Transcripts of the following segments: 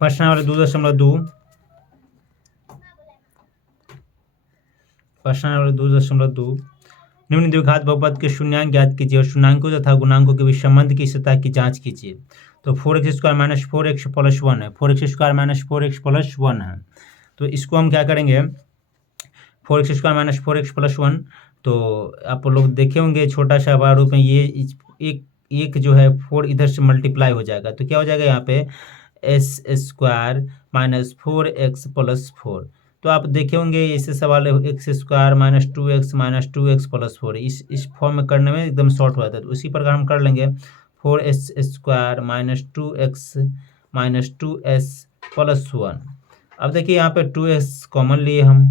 प्रश्न नंबर 2.2, प्रश्न नंबर 2.2, निम्न द्विघात बहुपद के शून्यांक ज्ञात कीजिए और शून्यांकों तथा गुणांकों के बीच संबंध की सतह की जांच कीजिए। तो 4x² माइनस 4x प्लस 1 है, 4x² माइनस 4x प्लस 1 है। तो इसको हम क्या करेंगे, 4x² माइनस 4x प्लस 1, तो आप लोग देखे होंगे छोटा सा बड़ा रूप में ये एक जो है 4 इधर से मल्टीप्लाई हो जाएगा, तो क्या हो जाएगा यहाँ पे s² माइनस 4x प्लस 4। तो आप देखे होंगे इससे सवाल है x² माइनस 2x प्लस 4, इस फॉर्म में करने में एकदम शॉर्ट हुआ था, तो उसी प्रकार हम कर लेंगे 4s² माइनस 2s प्लस 1। अब देखिए यहाँ पे 2s कॉमन लिए हम,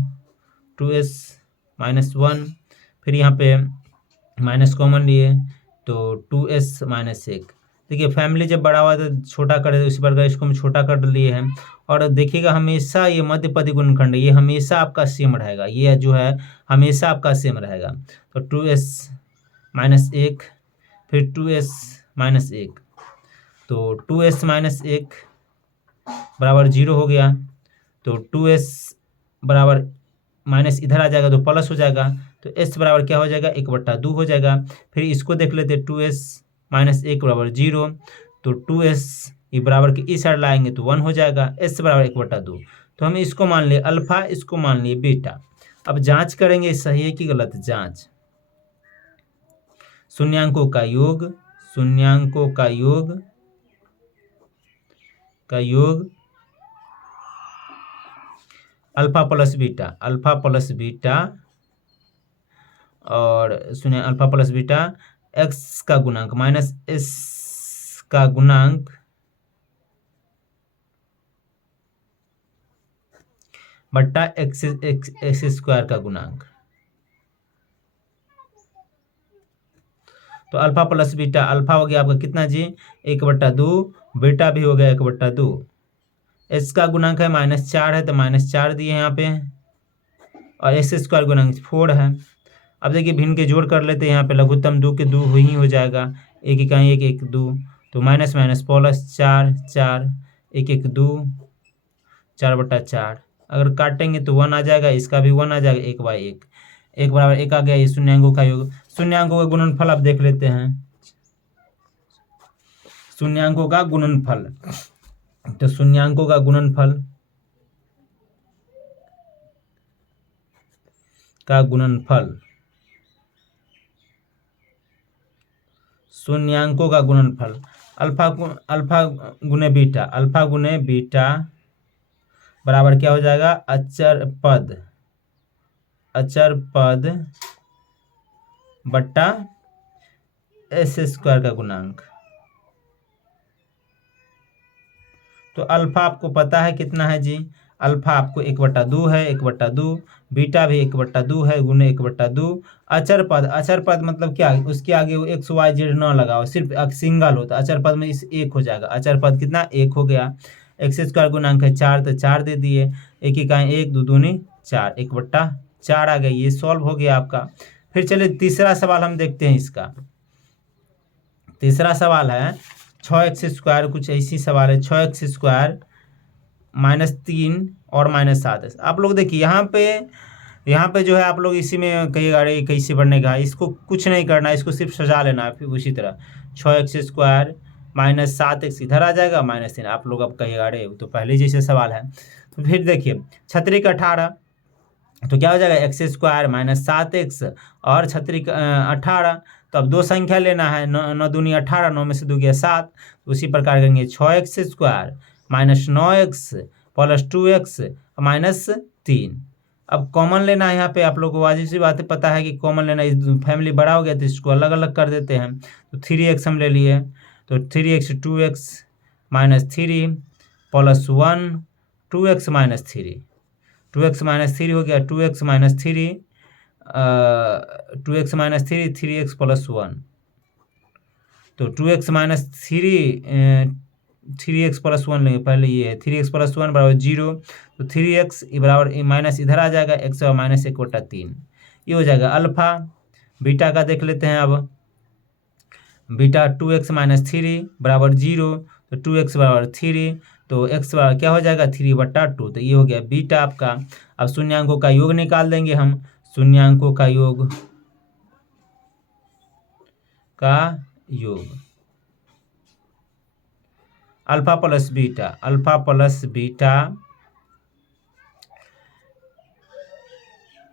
2s माइनस 1, फिर यहाँ पे माइनस कॉमन लिए तो 2s माइनस 1। देखिए फैमिली जब बड़ा हुआ तो छोटा कर देते, उसी प्रकार इसको हम छोटा कर लिए हैं। और देखिएगा हमेशा ये मध्य पदी गुणनखंड ये हमेशा आपका सेम रहेगा, ये जो है हमेशा आपका सेम रहेगा। तो 2s माइनस 1 फिर 2s माइनस 1, तो 2s माइनस 1 बराबर 0 हो गया, तो 2s बराबर माइनस इधर आ जाएगा तो प्लस हो जाएगा, तो s बराबर क्या हो जाएगा 1/2 हो जाएगा। फिर इसको देख लेते 2s माइनस 1 बराबर 0, तो 2s ये बराबर के इस साइड लाएंगे तो 1 हो जाएगा, s बराबर 1/2। तो हम इसको मान लिए अल्फा, इसको मान लिए बीटा। अब जांच करेंगे सही है कि गलत, जांच शून्यांकों का योग, शून्यांकों का योग अल्फा प्लस बीटा और सुनिए अल्फा प्लस बीटा एक्स का गुणांक माइनस एस का गुणांक बट्टा एक्स² का गुणांक। तो अल्फा प्लस बीटा, अल्फा हो गया आपका कितना जी 1/2, बीटा भी हो गया 1/2। एस का गुणांक है -4 है तो -4 दिए यहाँ पे, और x² गुणांक 4 है। अब देखिए भिन्न के जोड़ कर लेते हैं, यहाँ पे लघुत्तम 2 के 2 ही हो जाएगा, 1 इकाई 1 1 2, तो माइनस माइनस प्लस 4 4 1 1 2 4/4। अगर काटेंगे तो 1 आ जाएगा, इसका भी 1 आ जाएगा, 1/1, 1 बराबर 1 आ गया। ये शून्यांकों का योग, शून्यांकों का गुणनफल आप देख लेते हैं, शून्यांकों का गुणनफल। तो शून्यांकों का गुणनफल शून्यांकों का गुणनफल अल्फा गुने बीटा बराबर क्या हो जाएगा, अचर पद बट्टा s² का गुणांक। तो अल्फा आपको पता है कितना है जी, अल्फा आपको 1/2 है, 1/2, बीटा भी 1/2 है गुने 1/2। अचर पद मतलब क्या, उसके आगे वो एक्स वाई जेड न लगाओ, सिर्फ सिंगल होता, अचर पद में इस 1 हो जाएगा, अचर पद कितना 1 हो गया। x² गुणांक है 4 तो 4 दे दिए, 1 इकाई 1 2 दूनी 4, 1/4 आ गया, ये सॉल्व हो गया आपका। फिर चलिए तीसरा सवाल हम देखते हैं इसका। तीसरा सवाल है 6x², कुछ ऐसी सवाल है 6x² -3 और -7। आप लोग देखिए यहाँ पे जो है आप लोग इसी में कहिएगा अरे कैसे बनेगा, इसको कुछ नहीं करना, इसको सिर्फ सजा लेना है। फिर उसी तरह 6x² -7x इधर आ जाएगा, -3 आप लोग अब कहिएगा अरे तो पहले जैसे सवाल है। तो फिर देखिए 6 18, तो क्या हो जाएगा x² -7x और 6 18। तो अब दो संख्या लेना है, 9 दूनी 18, 9 में से 2 गया 7। उसी प्रकार करेंगे 6x² -9x प्लस 2x -3। अब कॉमन लेना है, यहाँ पे आप लोग को वाजिब सी बात है, पता है कि कॉमन लेना, फैमिली बड़ा हो गया तो इसको अलग अलग कर देते हैं। तो 3x हम ले लिए, तो 3x 2x -3 plus 1 2x -3, 2x -3 हो गया, 2x -3 3x प्लस 1, तो 2x -3 3x प्लस 1 लेंगे, पहले ये है 3x प्लस 1 बराबर 0, तो 3x बराबर माइनस इधर आ जाएगा, x -1/3, ये हो जाएगा अल्फा। बीटा का देख लेते हैं, अब बीटा 2x -3 बराबर 0, तो 2x बराबर 3, तो x क्या हो जाएगा 3/2। तो ये हो गया बीटा आपका। अब शून्यांकों का योग निकाल देंगे हम। शून्यांकों का योग अल्फा प्लस बीटा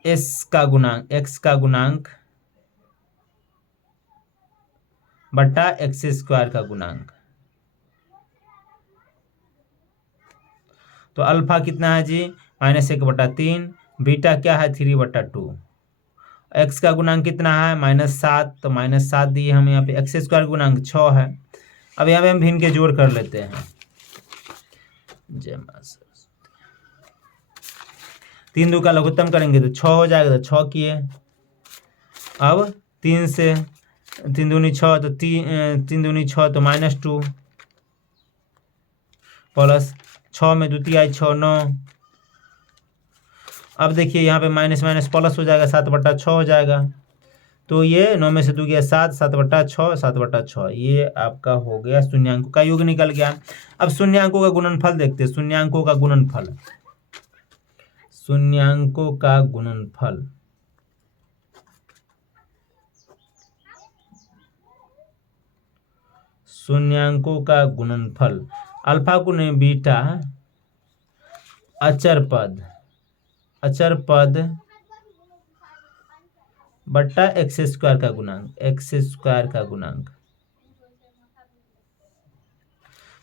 एक्स का गुणांक बटा एक्स स्क्वायर का गुणांक। तो अल्फा कितना है जी -1/3, बीटा क्या है 3/2, एक्स का गुणांक कितना है -7, तो -7 दिए हम यहाँ पे, एक्स स्क्वायर गुणांक 6 है। अब यहाँ पे हम भिन्न के जोड़ कर लेते हैं। जय मां सरस्वती। 3 2 का लघुत्तम करेंगे तो 6 हो जाएगा, तो 6 किए। अब 3 से 3 दूनी 6, तो 3 दूनी 6, तो -2 प्लस 6 में द्वितीय आई 6 9। अब देखिए यहाँ पे माइनस माइनस प्लस हो जाएगा, 7/6 हो जाएगा। तो ये 9 में से 2 गया 7, 7/6, 7/6, ये आपका हो गया शून्यांकों का योग निकल गया। अब शून्यांकों का गुणनफल देखते हैं। शून्यांकों का गुणनफल अल्फा गुने बीटा अचर पद बट्टा एक्स स्क्वायर का गुणांक।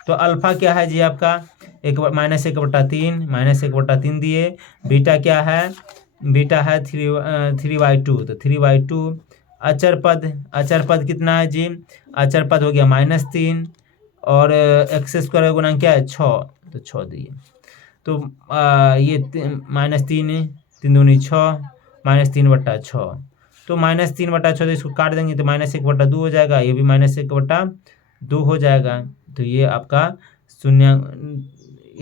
तो अल्फा क्या है जी आपका -1/3 दिए। बीटा क्या है 3/2, तो 3/2। अचर पद कितना है जी, अचर पद हो गया -3, और एक्स स्क्वायर का गुणांक क्या है 6, तो 6 दिए। तो ये -3 3 दूनी 6, -3/6, तो -3/6, तो इसको काट देंगे तो -1/2 हो जाएगा, ये भी -1/2 हो जाएगा। तो ये आपका शून्य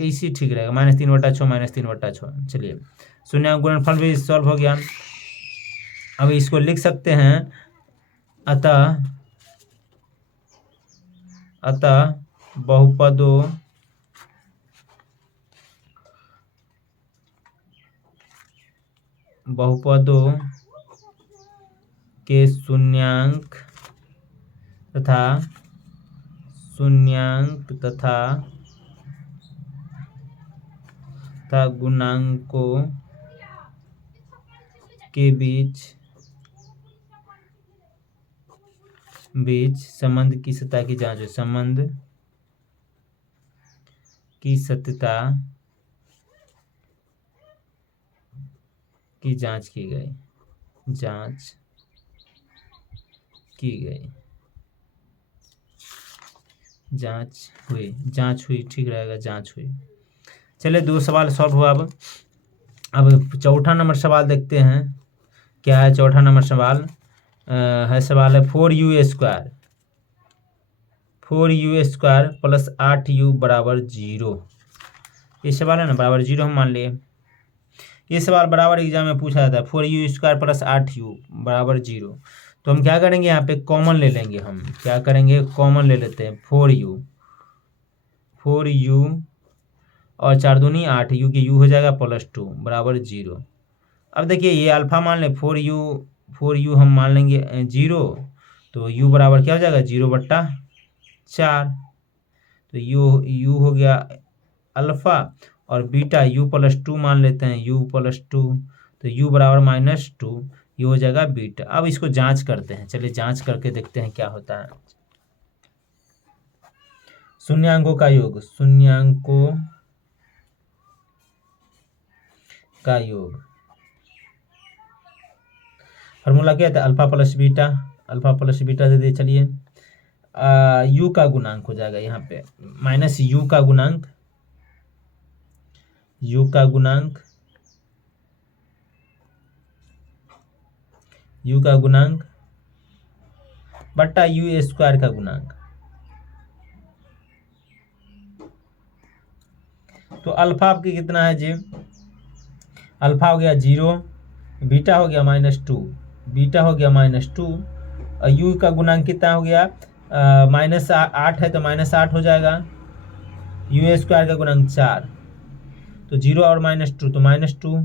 इसी ठीक रहेगा, -3/6 चलिए शून्य गुणनफल भी सॉल्व हो गया। अब इसको लिख सकते हैं, अतः बहुपदों के शून्यांक तथा गुणांकों के बीच संबंध की सत्ता की जांच जांच हुई ठीक रहेगा, जांच हुई। चलिए 2 सवाल सॉल्व हुआ। अब चौथा नंबर सवाल देखते हैं क्या है। चौथा नंबर सवाल सवाल है 4u² प्लस 8u बराबर 0। ये सवाल है ना, बराबर 0 हम मान लिए। ये सवाल बराबर एग्जाम में पूछा जाता है, 4u² प्लस 8u बराबर 0। तो हम क्या करेंगे, यहाँ पे कॉमन ले लेंगे। हम क्या करेंगे, कॉमन ले लेते हैं। 4u और 4 दूनी 8, u की u हो जाएगा +2 बराबर 0। अब देखिए ये अल्फा मान लें, 4u हम मान लेंगे 0, तो u बराबर क्या हो जाएगा 0/4। तो u हो गया अल्फा, और बीटा u+2 मान लेते हैं, u+2, तो u बराबर -2, ये हो जाएगा बीटा। अब इसको जांच करते हैं, चलिए जांच करके देखते हैं क्या होता है। शून्यांकों का योग फॉर्मूला क्या था, अल्फा प्लस बीटा दे दिए। चलिए u का गुणांक हो जाएगा यहाँ पे -u का गुणांक बट्टा u² का गुणांक। तो अल्फा आपकी कितना है जी, अल्फा हो गया 0, बीटा हो गया -2, और u का गुणांक कितना हो गया -8 है, तो -8 हो जाएगा। यू स्क्वायर का गुणांक 4, तो 0 और -2 तो -2,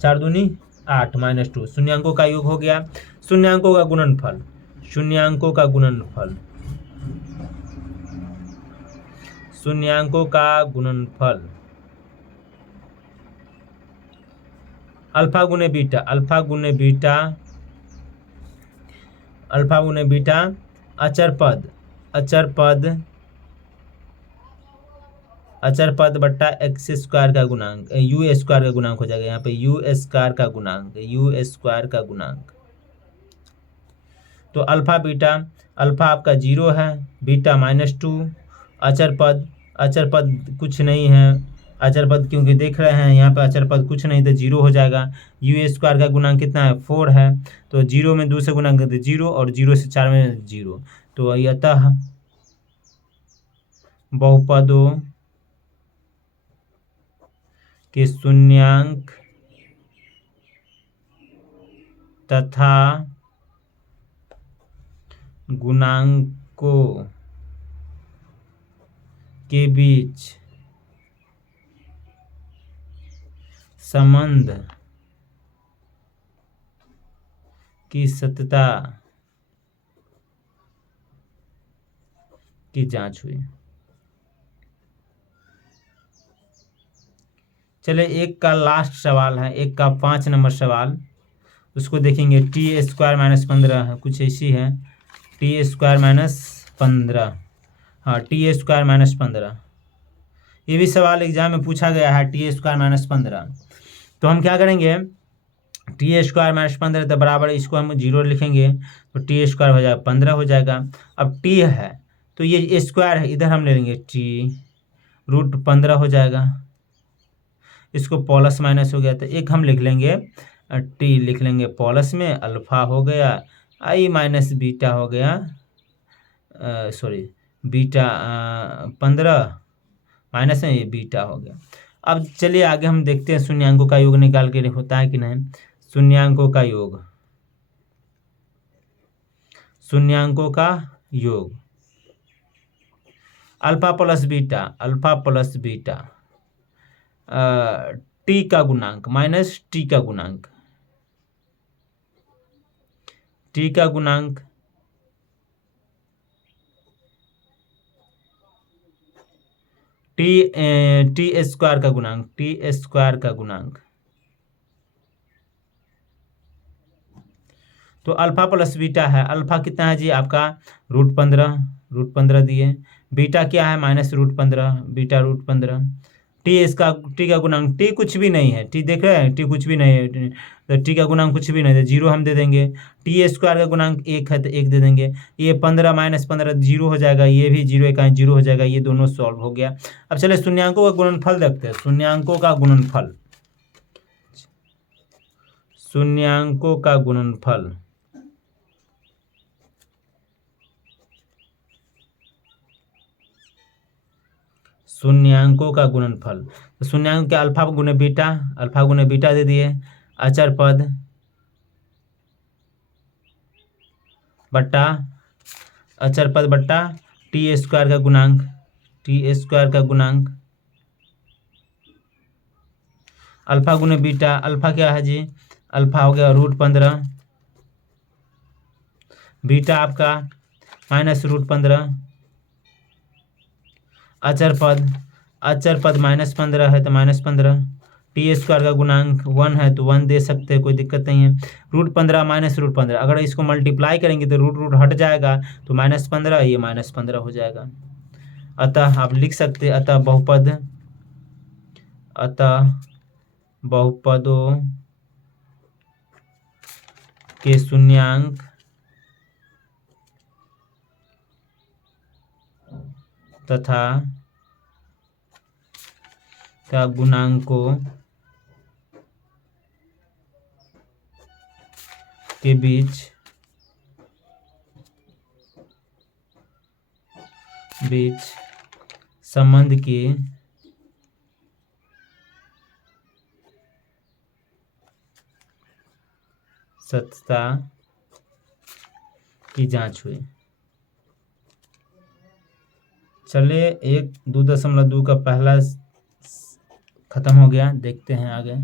4 दूनी 8 -2, शून्यांकों का योग हो गया। शून्यांकों का गुणनफल, शून्यांकों का गुणनफल, शून्यांकों का गुणनफल अल्फा गुने बीटा, अल्फा गुने बीटा, अल्फा गुने बीटा अचर पद, अचर पद, अचर पद बट्टा एक्स स्क्वायर का गुणांक, यू स्क्वायर का गुणांक हो जाएगा। यहाँ पे यू स्क्वायर का गुणांक, यू स्क्वायर का गुणांक। तो अल्फा बीटा, अल्फा आपका 0 है, बीटा -2, अचर पद, अचर पद कुछ नहीं है, अचर पद क्योंकि देख रहे हैं यहाँ पे अचर पद कुछ नहीं तो 0 हो जाएगा। यू स्क्वायर का गुणांक कितना है 4 है, तो 0 में 2 से गुणा करते 0 और 0 से 4 में 0, तो अतः बहुपदों के शून्यांक तथा गुणांकों के बीच संबंध की सत्यता की जांच हुई। चले एक का लास्ट सवाल है, एक का 5 नंबर सवाल, उसको देखेंगे। टी स्क्वायर -15 है, कुछ ऐसी है, टी स्क्वायर -15, हाँ टी स्क्वायर -15, ये भी सवाल एग्जाम में पूछा गया है, टी स्क्वायर -15। तो हम क्या करेंगे, टी स्क्वायर -15 तो बराबर इसको हम 0 लिखेंगे, तो टी स्क्वायर हो जाएगा 15 हो जाएगा। अब टी है तो ये स्क्वायर है, इधर हम ले लेंगे टी, √15 हो जाएगा, इसको प्लस माइनस हो गया तो एक हम लिख लेंगे, टी लिख लेंगे प्लस में, अल्फा हो गया, आई माइनस बीटा हो गया, सॉरी बीटा 15 माइनस में ये बीटा हो गया। अब चलिए आगे हम देखते हैं शून्यांकों का योग निकाल के होता है कि नहीं। शून्यांकों का योग, शून्यांकों का योग, alpha plus beta, alpha plus beta, T का गुणांक माइनस टी का गुणांक, टी का गुणांक टी स्क्वायर का गुणांक, टी स्क्वायर का गुणांक, तो अल्फा प्लस बीटा है, अल्फा कितना है जी आपका √15, √15 दिए, बीटा क्या है -√15, बीटा √15, टी इसका, टी का गुणांक, टी कुछ भी नहीं है, टी देख रहे हैं टी कुछ भी नहीं है, तो टी का गुणांक कुछ भी नहीं है, 0 हम दे देंगे। टी स्क्वायर का गुणांक 1 है तो 1 दे देंगे, ये 15 -15 0 हो जाएगा, ये भी 0 1 0 हो जाएगा, ये दोनों सॉल्व हो गया। अब चले शून्यांकों का गुणनफल देखते हैं, शून्यांकों का गुणनफल, शून्यांकों का गुणनफल, शून्यांकों का गुणनफल, तो शून्यांक के अल्फा गुने बीटा, अल्फा गुने बीटा दे दिए, अचर पद बट्टा, अचर पद बट्टा टी स्क्वायर का गुणांक, टी स्क्वायर का गुणांक, अल्फा गुने बीटा, अल्फा क्या है जी, अल्फा हो गया √15, बीटा आपका -√15, अचर पद, अचर पद -15 है तो -15, टी स्क्वायर का गुणांक 1 है तो 1 दे सकते हैं, कोई दिक्कत नहीं है। √15 -√15, अगर इसको मल्टीप्लाई करेंगे तो रूट हट जाएगा, तो -15, ये -15 हो जाएगा। अतः आप लिख सकते हैं, अतः बहुपद, अतः बहुपदों के शून्यांक तथा का गुणांकों के बीच संबंध की सत्यता की जांच हुई। चलिए 1 2.2 का पहला खत्म हो गया, देखते हैं आगे।